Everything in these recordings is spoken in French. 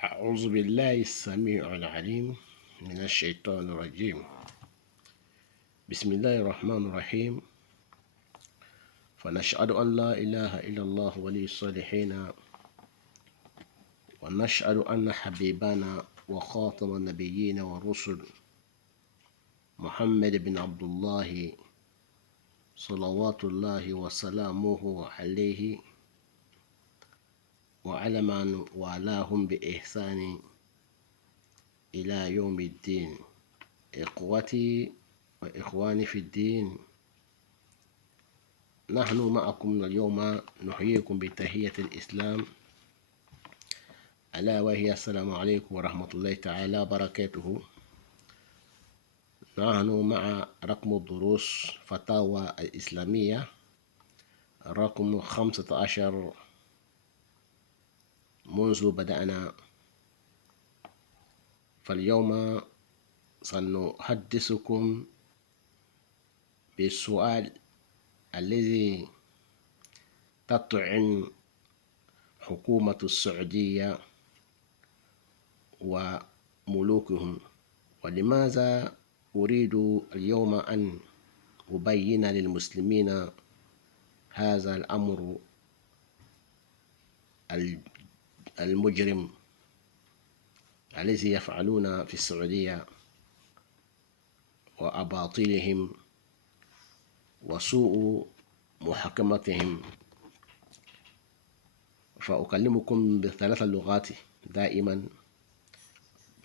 أعوذ بالله السميع العليم من الشيطان الرجيم. بسم الله الرحمن الرحيم. فنشهد أن لا إله إلا الله ولي الصالحين، ونشهد أن حبيبنا وخاتم النبيين والرسل محمد بن عبد الله صلوات الله وسلامه عليه وعلى من والاهم بإحسان إلى يوم الدين. إخوتي وإخواني في الدين، نحن معكم اليوم نحييكم بتحية الإسلام، ألا وهي السلام عليكم ورحمة الله تعالى وبركاته. نحن مع رقم الدروس فتاوى الإسلامية رقم 15 منذ بدأنا. فاليوم سنحدثكم بالسؤال الذي تطعن حكومة السعودية وملوكهم. ولماذا أريد اليوم أن أبين للمسلمين هذا الأمر المجرم الذي يفعلون في السعودية وأباطيلهم وسوء محاكمتهم. فأكلمكم بثلاث لغات دائما،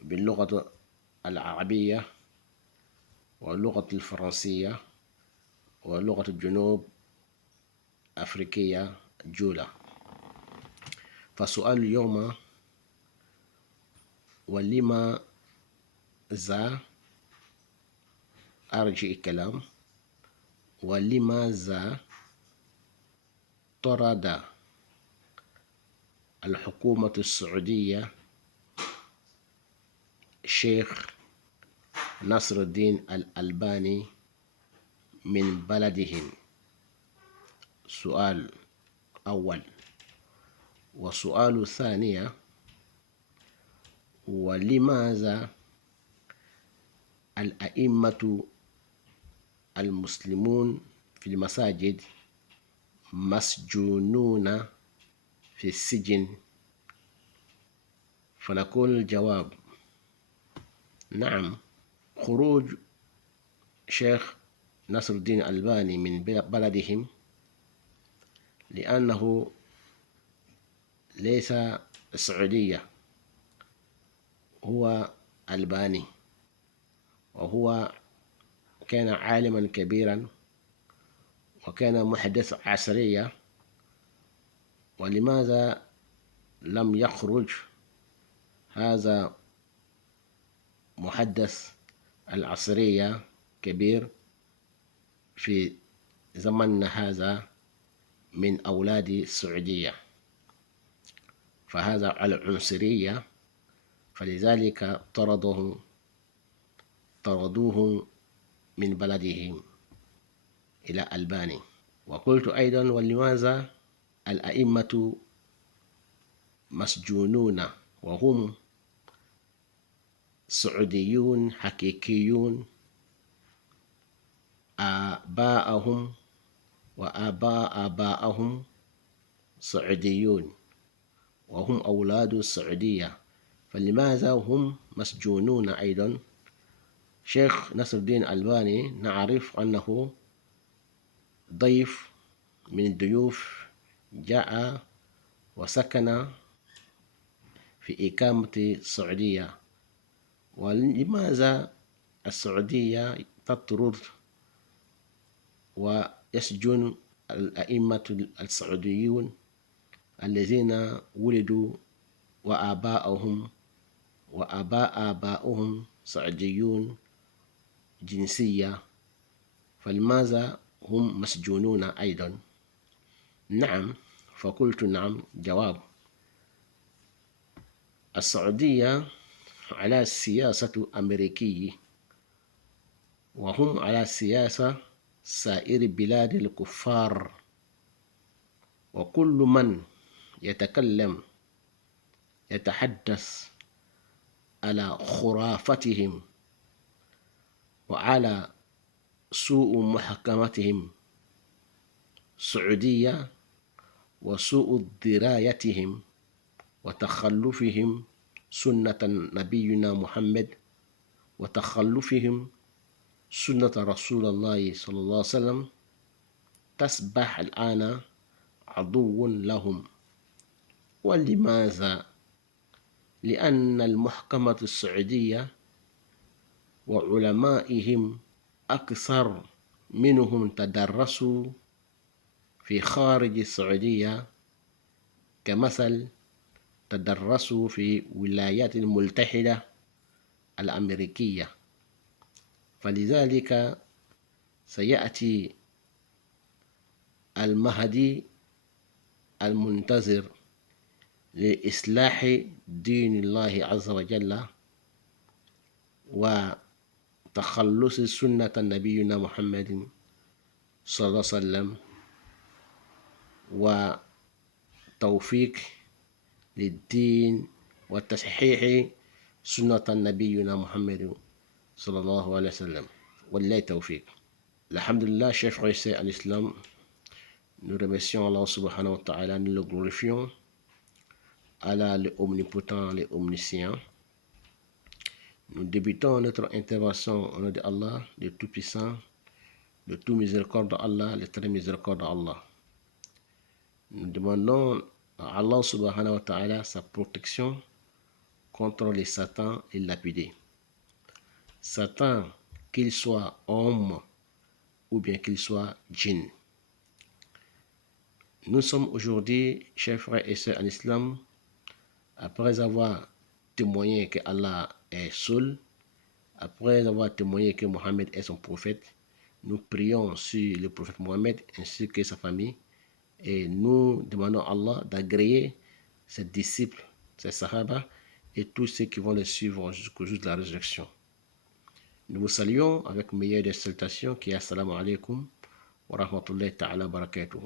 باللغة العربية واللغة الفرنسية ولغة الجنوب أفريقية جولة. فسؤال اليوم: ولماذا أرجع الكلام ولماذا طرد الحكومة السعودية الشيخ ناصر الدين الألباني من بلدهم؟ سؤال أول. وسؤال الثاني: ولماذا الأئمة المسلمون في المساجد مسجونون في السجن؟ فنقول الجواب: نعم، خروج شيخ ناصر الدين الألباني من بلدهم لأنه ليس السعودية، هو ألباني، وهو كان عالما كبيرا وكان محدث عصرية. ولماذا لم يخرج هذا محدث العصرية كبير في زمننا هذا من أولاد السعودية؟ فهذا على العنصرية، فلذلك طردوه من بلدهم إلى ألباني. وقلت أيضا: ولماذا الأئمة مسجونون وهم سعوديون حقيقيون، آباءهم وآباء آباءهم سعوديون وهم أولاد السعودية، فلماذا هم مسجونون أيضا؟ شيخ ناصر الدين الألباني نعرف أنه ضيف من الضيوف، جاء وسكن في إقامة السعودية. ولماذا السعودية تطرد ويسجن الأئمة السعوديون الذين ولدوا وآباءهم وآباء آباؤهم سعوديون جنسية؟ فلماذا هم مسجونون أيضا؟ نعم، فقلت نعم. جواب: السعودية على سياسة أمريكية، وهم على سياسة سائر بلاد الكفار. وكل من يتكلم يتحدث على خرافتهم وعلى سوء محكمتهم السعودية وسوء درايتهم وتخلفهم سنة نبينا محمد وتخلفهم سنة رسول الله صلى الله عليه وسلم تصبح الآن عدو لهم. ولماذا؟ لأن المحكمة السعودية وعلمائهم أكثر منهم تدرسوا في خارج السعودية، كمثل تدرسوا في الولايات المتحدة الأمريكية. فلذلك سيأتي المهدي المنتظر لإصلاح دين الله عز وجل وتخلص سنة نبينا محمد صلى الله عليه وسلم وتوفيق للدين وتصحيح سنة نبينا محمد صلى الله عليه وسلم. والله توفيق. Alhamdulillah, chers frères et sœurs en islam, nous remercions Allah subhanahu wa ta'ala, nous le glorifions. Allah le omnipotent, le omniscient. Nous débutons notre intervention au nom de Allah, le Tout-Puissant, le tout miséricorde Allah, le très miséricorde Allah. Nous demandons à Allah subhanahu wa ta'ala sa protection contre les Satan et lapidés. Satan, qu'il soit homme ou bien qu'il soit djinn. Nous sommes aujourd'hui, chers frères et sœurs en islam, après avoir témoigné que Allah est seul, après avoir témoigné que Mohammed est son prophète, nous prions sur le prophète Mohammed ainsi que sa famille et nous demandons à Allah d'agréer ses disciples, ses sahaba et tous ceux qui vont les suivre jusqu'au jour de la résurrection. Nous vous saluons avec meilleure des salutations qui est assalamu alaikum wa rahmatullahi ta'ala barakatuh.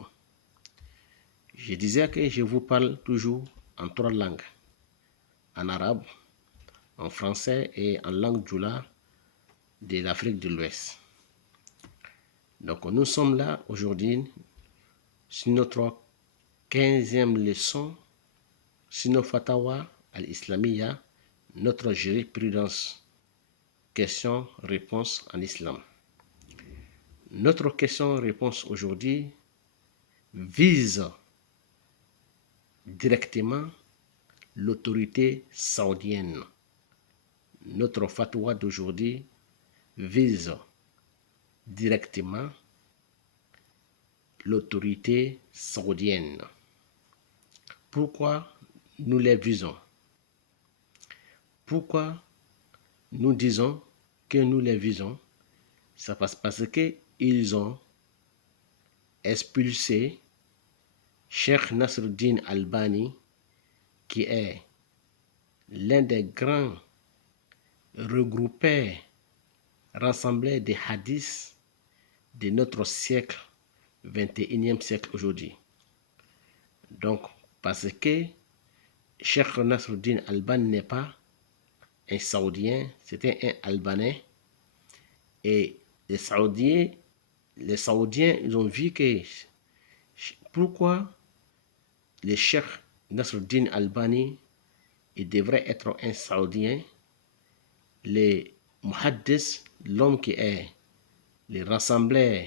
Je disais que je vous parle toujours en 3 langues, en arabe, en français et en langue djoula de l'Afrique de l'Ouest. Donc nous sommes là aujourd'hui sur notre 15e leçon, sur nos fatawa al-islamiyya, notre jurisprudence, question-réponse en islam. Notre question-réponse aujourd'hui vise directement l'autorité saoudienne. Notre fatwa d'aujourd'hui vise directement l'autorité saoudienne. Pourquoi nous les visons? Pourquoi nous disons que nous les visons? Ça passe parce qu'ils ont expulsé Cheikh Nasruddin Albani, qui est l'un des grands regroupés, rassemblés des hadiths de notre siècle, 21e siècle aujourd'hui. Donc, parce que Cheikh Nasruddin Albani n'est pas un Saoudien, c'était un Albanais. Et les Saoudiens, ils ont vu que pourquoi le Cheikh Nasruddin Albani, il devrait être un Saoudien. Les muhaddis, l'homme qui est les rassembleurs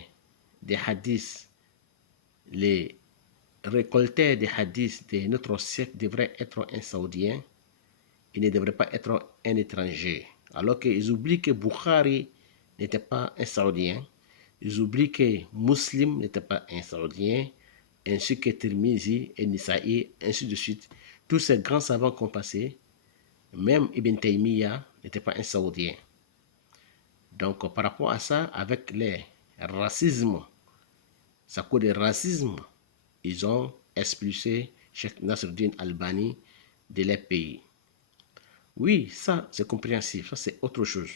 des hadiths, les récolteurs des hadiths de notre siècle devrait être un Saoudien. Il ne devrait pas être un étranger. Alors qu'ils oublient que Bukhari n'était pas un Saoudien. Ils oublient que Muslim n'était pas un Saoudien, ainsi que Tirmizi et Nisa'i, ainsi de suite. Tous ces grands savants qu'on passé, même Ibn Taymiyyah n'était pas un Saoudien. Donc, par rapport à ça, avec les racismes, ça cause de racisme, ils ont expulsé Cheikh Nasruddin Albani de leur pays. Oui, ça c'est compréhensible, ça c'est autre chose.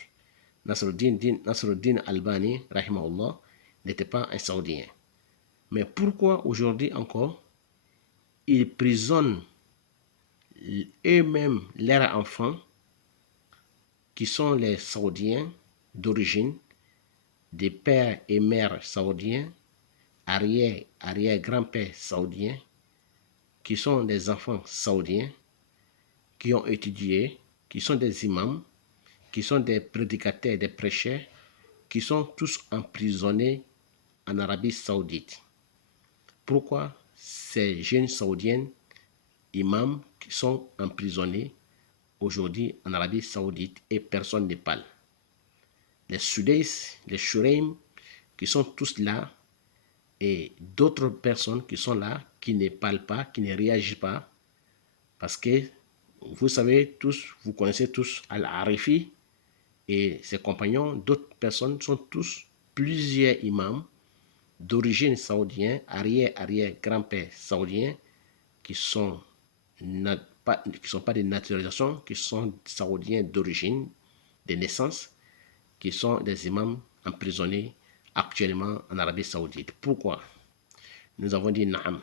Nasruddin Albani, rahimahullah, n'était pas un Saoudien. Mais pourquoi aujourd'hui encore, il prisonne eux-mêmes leurs enfants, qui sont les Saoudiens d'origine, des pères et mères saoudiens, arrière-grand-père saoudiens, qui sont des enfants saoudiens, qui ont étudié, qui sont des imams, qui sont des prédicateurs, des prêcheurs, qui sont tous emprisonnés en Arabie Saoudite. Pourquoi ces jeunes saoudiennes, imams, qui sont emprisonnés aujourd'hui en Arabie Saoudite et personne ne parle? Les Sudais, les Shuraim, qui sont tous là, et d'autres personnes qui sont là, qui ne parlent pas, qui ne réagissent pas, parce que vous savez tous, vous connaissez tous Al-Arifi et ses compagnons, d'autres personnes sont tous plusieurs imams d'origine saoudienne, arrière-grand-père saoudien, qui sont pas de naturalisation, qui sont saoudiens d'origine, de naissance, qui sont des imams emprisonnés actuellement en Arabie Saoudite. Pourquoi? Nous avons dit Naam.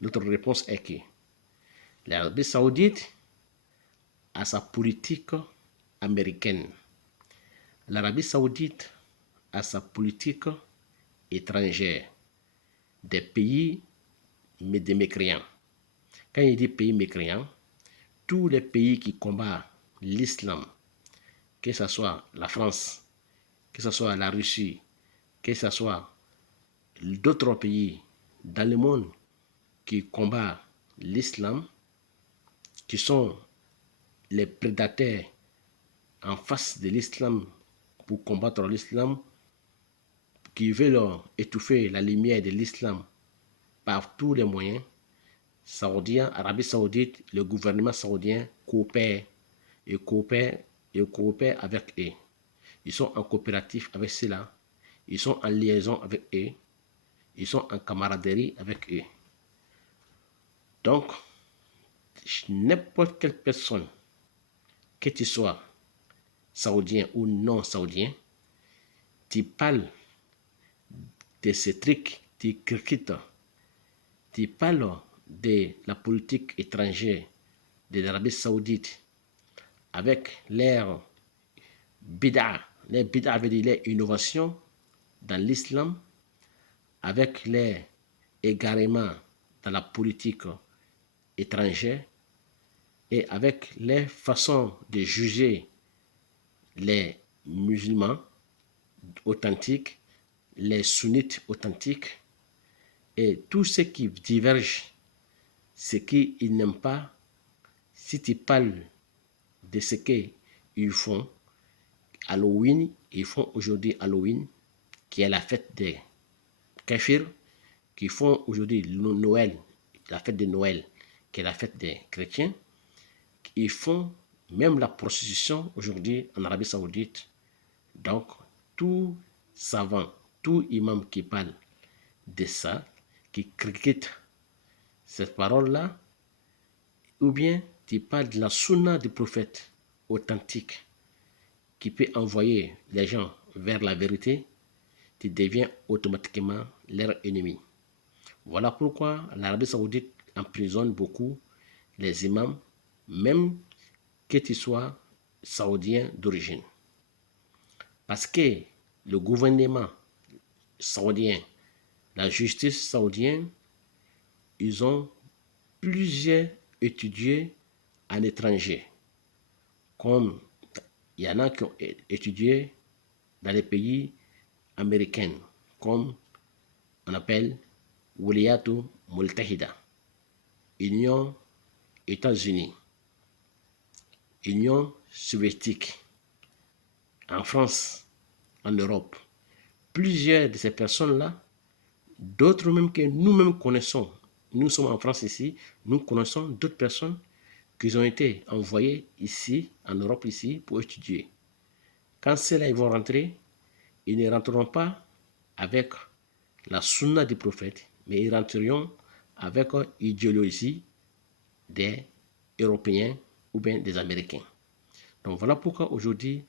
Notre réponse est que l'Arabie Saoudite a sa politique américaine. L'Arabie Saoudite a sa politique étrangère, des pays mais des mécréants. Quand il dit pays mécréants, tous les pays qui combattent l'islam, que ce soit la France, que ce soit la Russie, que ce soit d'autres pays dans le monde qui combattent l'islam, qui sont les prédateurs en face de l'islam pour combattre l'islam, qui veulent étouffer la lumière de l'islam par tous les moyens, Saoudiens, Arabie Saoudite, le gouvernement saoudien coopère avec eux. Ils sont en coopératif avec ceux-là. Ils sont en liaison avec eux. Ils sont en camaraderie avec eux. Donc, n'importe quelle personne, que tu sois saoudien ou non saoudien, tu parles de ces trucs, tu critiques, tu parles de la politique étrangère de l'Arabie Saoudite avec leur bid'a, les bid'a veut dire les innovations dans l'islam, avec les égarements dans la politique étrangère et avec les façons de juger les musulmans authentiques, les sunnites authentiques et tout ce qui diverge, ce qu'ils n'aiment pas. Si tu parles de ce qu'ils font, Halloween, ils font aujourd'hui Halloween, qui est la fête des kafirs, qui font aujourd'hui Noël, la fête de Noël, qui est la fête des chrétiens. Ils font même la prostitution aujourd'hui en Arabie Saoudite. Donc, tout savant, tout imam qui parle de ça, qui critique cette parole-là, ou bien tu parles de la sunna du prophète authentique qui peut envoyer les gens vers la vérité, tu deviens automatiquement leur ennemi. Voilà pourquoi l'Arabie Saoudite emprisonne beaucoup les imams, même que tu sois saoudien d'origine. Parce que le gouvernement saoudien, la justice saoudienne, ils ont plusieurs étudiés à l'étranger. Comme il y en a qui ont étudié dans les pays américains, comme on appelle Wilayatu Multahida, Union États-Unis, Union soviétique, en France, en Europe. Plusieurs de ces personnes-là, d'autres même que nous-mêmes connaissons, nous sommes en France ici, nous connaissons d'autres personnes qui ont été envoyées ici, en Europe ici, pour étudier. Quand ceux-là ils vont rentrer, ils ne rentreront pas avec la sunna du prophète, mais ils rentreront avec l'idéologie des Européens ou bien des Américains. Donc voilà pourquoi aujourd'hui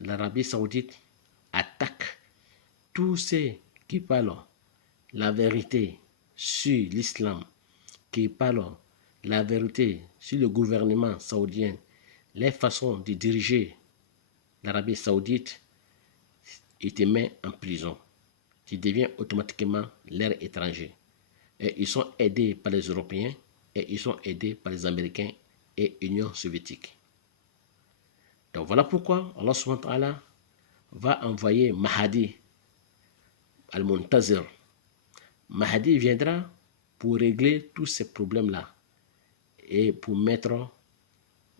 l'Arabie Saoudite attaque tous ceux qui parlent la vérité sur l'islam, qui parlent la vérité sur le gouvernement saoudien, les façons de diriger l'Arabie saoudite, ils te mettent en prison. Tu deviens automatiquement leur étranger. Et ils sont aidés par les Européens et ils sont aidés par les Américains et l'Union soviétique. Donc voilà pourquoi Allah subhanahu wa ta'ala va envoyer Mahdi al-Muntazir. Mahdi viendra pour régler tous ces problèmes-là et pour mettre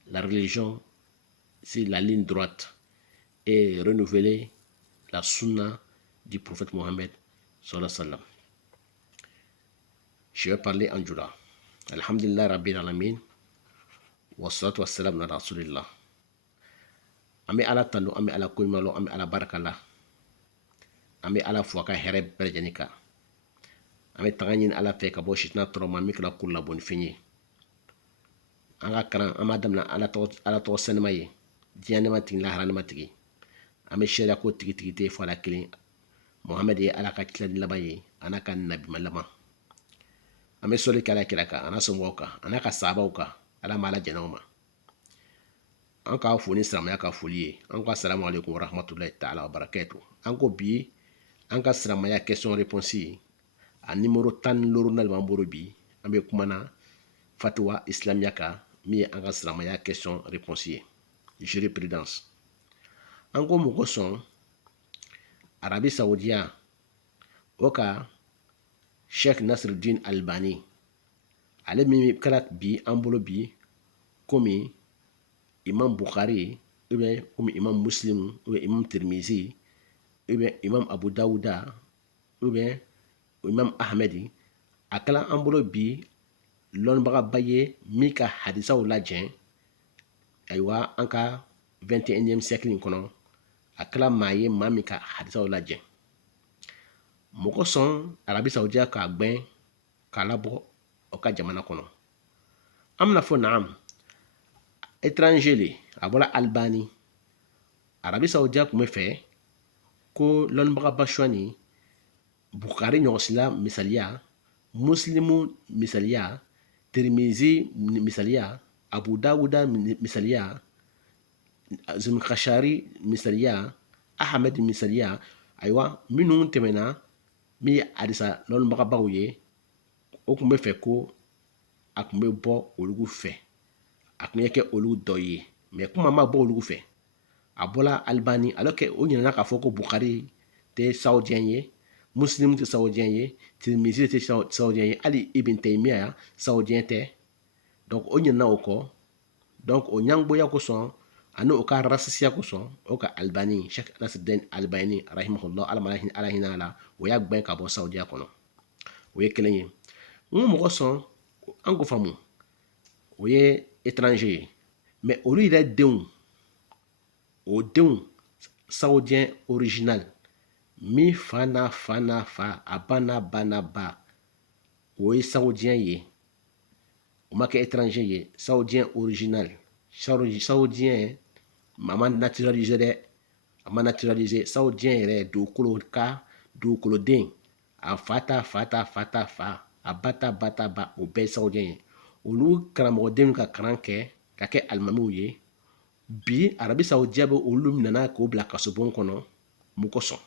la religion sur la ligne droite et renouveler la sunna du prophète Mohammed sallallahu alayhi wa sallam. Je vais parler en Jura. Alhamdulillah Rabbil Alamin. Wassalatu wassalamu ala Rasulillah. Ame ala tanu, ame ala kuimalo, ame ala barakala. Ame ala fuaka hereb berjanika. Ame tanganyin ala fe kabo shitna troma mikla kulla bon fini. Anga karan amadam na ala to senma ye. Diane matin la harana matigi. Ame sharia ko tigi tigi te fala kilin. Muhammad ye ala ka kilin labaye. Anaka nabi malama. Ame soli kala kiraka, ana somwoka, anaka sabauka, ala mala janoma. Anka foni silamaya ka foli ye. Anka assalamu alaikum wa rahmatullahi ta'ala wa barakatuh. Anko bi, anka silamaya question réponse ye. A numéro tan loro na bamboro bi, ambe kumana fatwa islamiyaka mi anka silamaya question réponse ye. Jurisprudence. Anko moko son Arabie Saoudia oka Sheikh Nasruddin Albani. Ale mi kala bi ambolo bi komi Imam Bukhari, ou bien comme Imam Muslim, ou bien Imam Tirmizi, ou bien Imam Abu Dawuda, ou bien Imam Ahmedi, akala ambolo bi lon baga baye mika hadisa ou lajin, aywa anka 21e siècle kono, akala maye mamika hadisa ou lajin. Moko son Arabie Saoudia ka gben kalabo oka jamana kono. Amna fo naam étranger li abola Albani. Arabie Saoudia kume fe ko lon baga bashwani Bukhari nyosila misalia, Muslimu misalia, Tirmizi misalia, Abu Dawuda misalia, Zimkhashari misalia, Ahmed misalia, aywa minu temena mi adisa lon baga bawye o kume fe ko akume bo olugu fe. Akume ke olugu doye. Mais kuma ma bo olugu fe. Abola Albani alors que o nyina ka foko Bukhari te saoudien ye, Muslim te saoudien ye, Tirmizi te saoudien ye, Ali Ibn Taymiya saoudien te. Donc o nyina oko. Donc o nyangbo ya ko son anu o ka rasisiya ko son o ka Albani, Sheikh Nasruddin Albani rahimahullah ala hinala o ya gben ka bo Saudiya kono. O ye kelen ye. Mo son an ko famu. O ye étranger. Mais olu yɛrɛ denw o denw saoudien original mi fa n'a fa a ba n'a ba n'a ba o ye saoudien ye o ma kɛ étranger ye saoudien original saoudien ma naturalisé dɛ a ma naturalisé saoudien yɛrɛ dugukoloden a fa a ba o bɛɛ saoudien ye olu karamɔgɔdenw ka kalan kɛ ka kɛ alimamiw ye bi Arabie Saoudia be olu nana ko bila kasobon kono mu kosɔn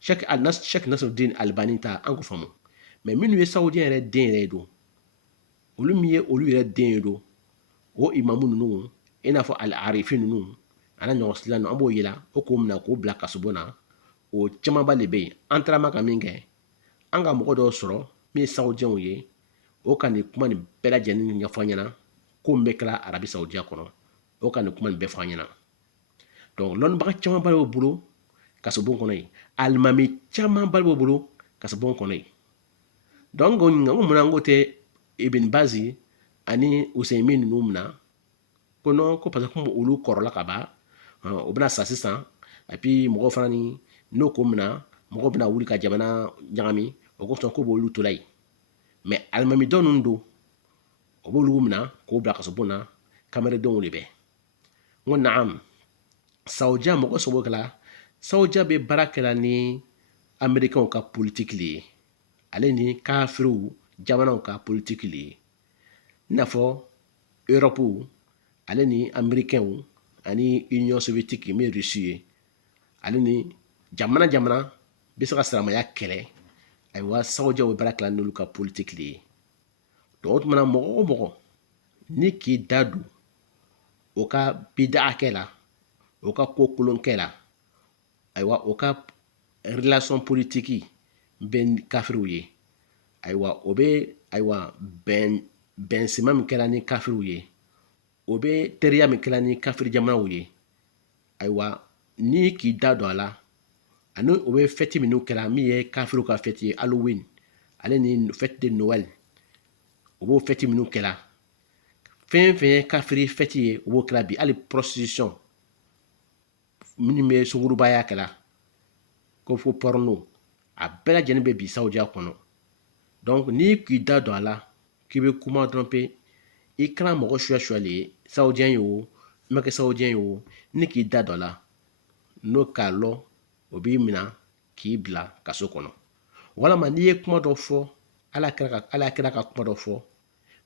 Sheikh Nasruddin Albani ta an ko famu mais minnu ye saoudien yɛrɛ den yɛrɛ do olu min ye olu yɛrɛ den ye do o imamu ninnu i n'a fɔ al-arifi ninnu ana ɲɔgɔn sila an b'o yela o k'o mina k'o bila kasobon na o camanba de bɛ yen an taara ka min kɛ an ka mɔgɔ dɔw sɔrɔ min ye saoudienw ye o ka nin kuma nin bɛɛ lajɛlen ɲɛfɔ ɲɛna ko n bɛ kɛra Arabie Saoudia kɔnɔ o ka nin kuma nin bɛɛ fɔ ɲɛna donc lɔnnibaga caman b'o bolo kasobon kɔnɔ yen alimami caman b'o bolo kasobon kɔnɔ yen donc n ko munna n ko tɛ Ibn Bazi ani Usaimin ninnu mina ko non ko parce que olu kɔrɔla ka ban o bɛna sa sisan et puis mɔgɔw fana ni n'o ko mina mɔgɔw bɛna wuli ka jamana ɲagami o kosɔn ko b'olu to la yen mais alimami dɔ ninnu don o b'olu mina k'o bila kasobon na kamalendenw de bɛ n ko naam Saoudia mɔgɔ sɔrɔ kɛla Saoudia bɛ baara kɛla ni Américains ka politique le ye ale ni kafiriw jamanaw ka politique le ye n'a fɔ Europe ale ni Américain ani Union soviétique min Russie ye ale ni jamana bɛ se ka silamɛya kɛlɛ ayiwa Saoudiya bɛ baara kɛla n'olu ka politique de ye donc o tuma na mɔgɔ o mɔgɔ ni k'i da don o ka bidaa kɛ la o ka ko kolonkɛ la ayiwa o ka relation politique bɛ ni kafiriw ye ayiwa o bɛ ayiwa bɛn siman min kɛra ni kafiriw ye o bɛ teriya min kɛra ni kafiri jamanaw ye ayiwa ni k'i da don a la ani o bɛ fɛti minnu kɛra min ye kafiriw ka fɛti ye Halloween ale ni fête de Noël o b'o fɛti minnu kɛra fɛn fɛn ye kafiri fɛti ye o b'o kɛra bi hali prostitution minnu bɛ sungurubaya kɛra ko fo porno a bɛɛ lajɛlen bɛ bi Saoudiya kɔnɔ donc ni k'i da don a la k'i bɛ kuma dɔrɔn pe i kana mɔgɔ suya le ye Saoudien ye o ma kɛ Saoudien ye o ni k'i da don a la n'o k'a lɔ o b'i minɛ k'i bila kaso kɔnɔ walama n'i ye kuma dɔ fɔ ala kɛra ka kuma dɔ fɔ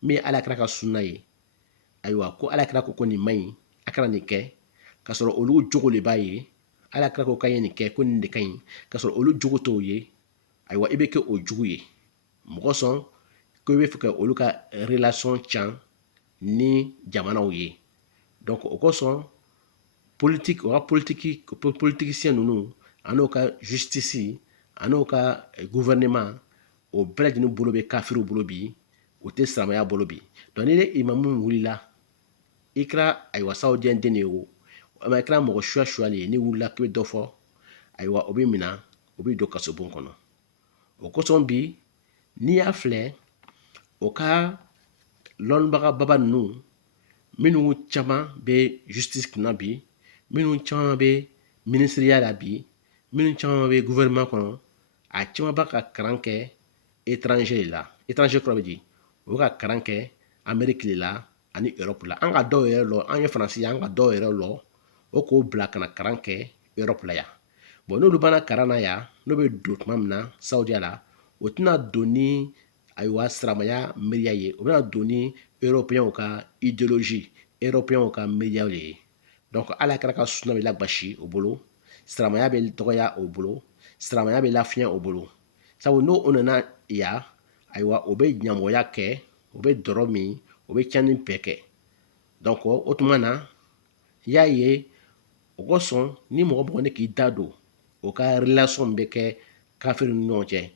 min ye ala kɛra ka sunna ye ayiwa ko ala kɛra ko nin man ɲi a kana nin kɛ ka sɔrɔ olu jogo de b'a ye ala kɛra ko ka ye nin kɛ ko nin de ka ɲi ka sɔrɔ olu jogo t'o ye ayiwa i bɛ kɛ o jugu ye mɔgɔ sɔn ko i bɛ fɛ ka olu ka relation can ni jamanaw ye donc o kosɔn politique o ka politicien ninnu an'o ka justice an'o ka gouvernement o bɛɛ lajɛlen bolo bɛ kafiriw bolo bi o tɛ silamɛya bolo bi donc ni imamu wulila i kɛra ayiwa Saoudien den de ye o i kɛra mɔgɔ suya le ye ni wulila k'i bɛ dɔ fɔ ayiwa o bɛ minɛ o bɛ don kasobon kɔnɔ o kosɔn bi n'i y'a filɛ o ka lɔnnibaga baba ninnu minnu caman bɛ justice kunna bi minnu caman bɛ ministeriya la bi minnu caman bɛ gouvernement kɔnɔ a caman b'a ka kalan kɛ étranger de la étranger kɔrɔ bɛ di o ka kalan kɛ Amérique de la ani Europe la an ka dɔw yɛrɛ lɔ an ye Faransi ye an ka dɔw yɛrɛ lɔ o k'o bila ka na kalan kɛ Europe la yan bon n'olu banna kalan na yan n'o bɛ don tuma min na Saoudiya la o tɛna don ni ayiwa silamɛya miiriya ye o bɛna don ni européenw ka idéologie européenw ka miiriya de ye donc ala kɛra ka sunna bɛ lagosi o bolo silamɛya bɛ dɔgɔya o bolo silamɛya bɛ lafiɲɛ o bolo sabu n'o nana yan ayiwa o bɛ ɲamɔgɔya kɛ o bɛ dɔrɔ min o bɛ tiɲɛni bɛɛ kɛ donc o tuma na i y'a ye o kosɔn ni mɔgɔ ne k'i da don o ka relation bɛ kɛ kafiri ni ɲɔgɔn cɛ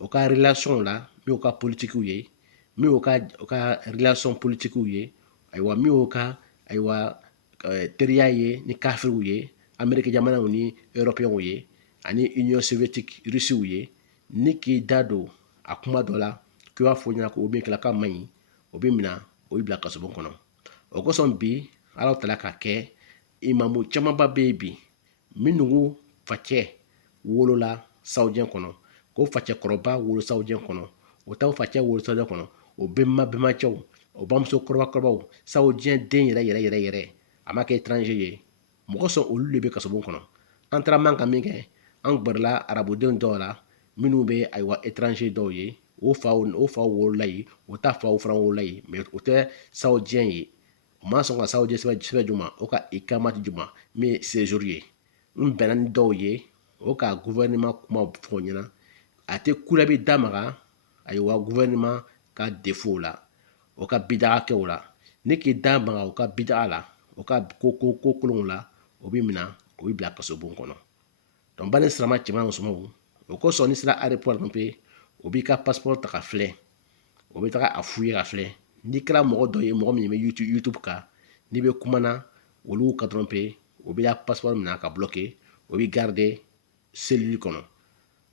o ka relation la min y'o ka politikiw ye min y'o ka relation politikiw ye ayiwa min y'o ka ayiwa teriya ye ni kafiriw ye Amérique jamanaw ni européenw ye ani Union soviétique Rusiw ye ni k'i da don a kuma dɔ la k'i b'a fɔ ɲɛna ko o min kɛla k'a man ɲi o bɛ minɛ o bɛ bila kasobon kɔnɔ o kosɔn bi ala tala ka kɛ imamu camanba bɛ yen bi minnu facɛ wolola Saoudien kɔnɔ ko facɛ kɔrɔba wolo Saoudien kɔnɔ o taw facɛ wolo Saoudien kɔnɔ o bɛnbacɛw o bamuso kɔrɔbaw Saoudien den yɛrɛ a ma kɛ étranger ye mɔgɔ sɔn olu de bɛ kasobon kɔnɔ an taara man ka min kɛ an gbɛrɛla arabudenw dɔw la minnu bɛ ayiwa étranger dɔw ye o faw wolola yen o ta faw fana wolola yen mais o tɛ Saoudien ye o ma sɔn ka Saoudien sɛbɛn d'u ma o ka ikamati d'u ma min ye séjour ye n bɛnna ni dɔw ye o ka gouvernement kuma fɔ ɲɛna a tɛ kula bɛ damaga ayiwa gouvernement ka défaut la o ka bidaga kɛw la ne k'i da maga o ka bidaga la o ka ko kolonw la o bɛ minɛ o bɛ bila kasobon kɔnɔ donc bani silamɛ cɛman musomanw o kosɔn ni sera aéroport la pe o b'i ka passeport ta ka filɛ o bɛ taga a f'u ye ka filɛ n'i kɛra mɔgɔ dɔ ye mɔgɔ min bɛ YouTube kan n'i bɛ kuma na olu ka dɔrɔn pe o b'i ka passeport minɛ ka bloquer o b'i garder cellule kɔnɔ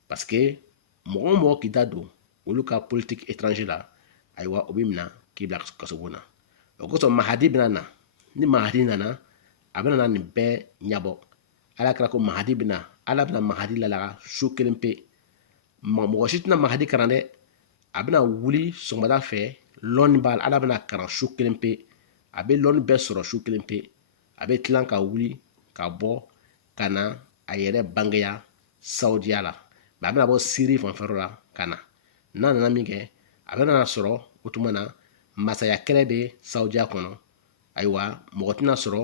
parce que mɔgɔ o mɔgɔ k'i da don olu ka politique étranger la ayiwa o bɛ minɛ k'i bila kasobon na o kosɔn Mahadi bɛna na ni Mahadi nana a bɛna nin bɛɛ ɲɛbɔ ala kɛra ko Mahadi bɛna ala bɛna Mahadi lalaga su kelen pe mɔgɔ si tɛna Mahadi karan dɛ a bɛna wuli sɔgɔmada fɛ lɔnni b'a la ala bɛna karan su kelen pe a bɛ lɔnni bɛɛ sɔrɔ su kelen pe a bɛ tilan ka wuli ka bɔ ka na a yɛrɛ bangeya Saoudiya la mais a bɛna bɔ Syrie fanfɛla la ka na n'a nana min kɛ a bɛna sɔrɔ o tuma na masaya kɛlɛ bɛ Saudiya kɔnɔ ayiwa mɔgɔ tɛna sɔrɔ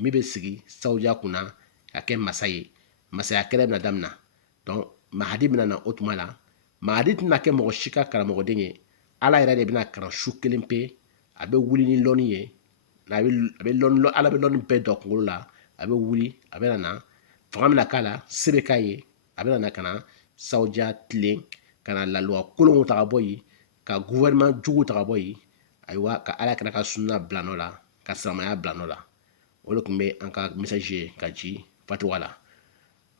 min bɛ sigi Saudiya kunna ka kɛ masa ye masaya kɛlɛ bɛna daminɛ donc Mahdi bɛna na o tuma la Mahdi tɛna kɛ mɔgɔ si ka karamɔgɔden ye Ala yɛrɛ de bɛna karan su kelen pe a bɛ wuli ni lɔnni ye Ala bɛ lɔnni bɛɛ don kunkolo la a bɛ wuli a bɛ na fanga bɛna k'a la se bɛ k'a ye a bɛ na ka na Saudiya tilen ka na laluwa kolonw ta ka bɔ yen ka gouvernement jugu ta ka bɔ yen ayiwa ka Ala kana ka sunna bila nɔ la ka silamɛya bila nɔ la o de tun bɛ an ka message ye ka ci fatuwa la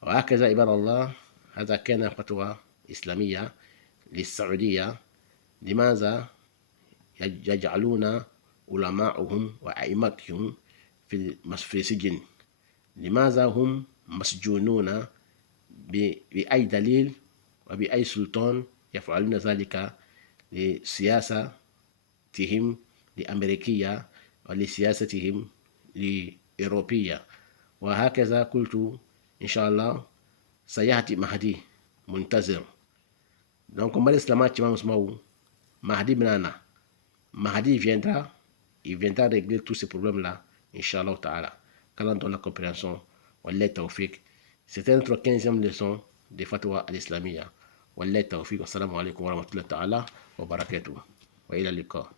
وهكذا عباد الله هذا كان فتوى إسلامية للسعودية لماذا يجعلون علماءهم وأئمتهم في سجن لماذا هم مسجونون بأي دليل وبأي سلطان يفعلون ذلك لسياستهم الأمريكية ولسياستهم الأوروبية وهكذا قلت إن شاء الله سيأتي مهدي منتظر donc comme l'islam Mahdi Benana Mahdi viendra il viendra régler tous ces problèmes là Inch'Allah ta'ala qu'Allah donne la compréhension Wallahi tawfiq c'était notre 15e leçon de Fatwa al-Islamiyya Wallahi tawfiq wassalamu alaikum wa rahmatullahi ta'ala wa barakatuh wa ila liqa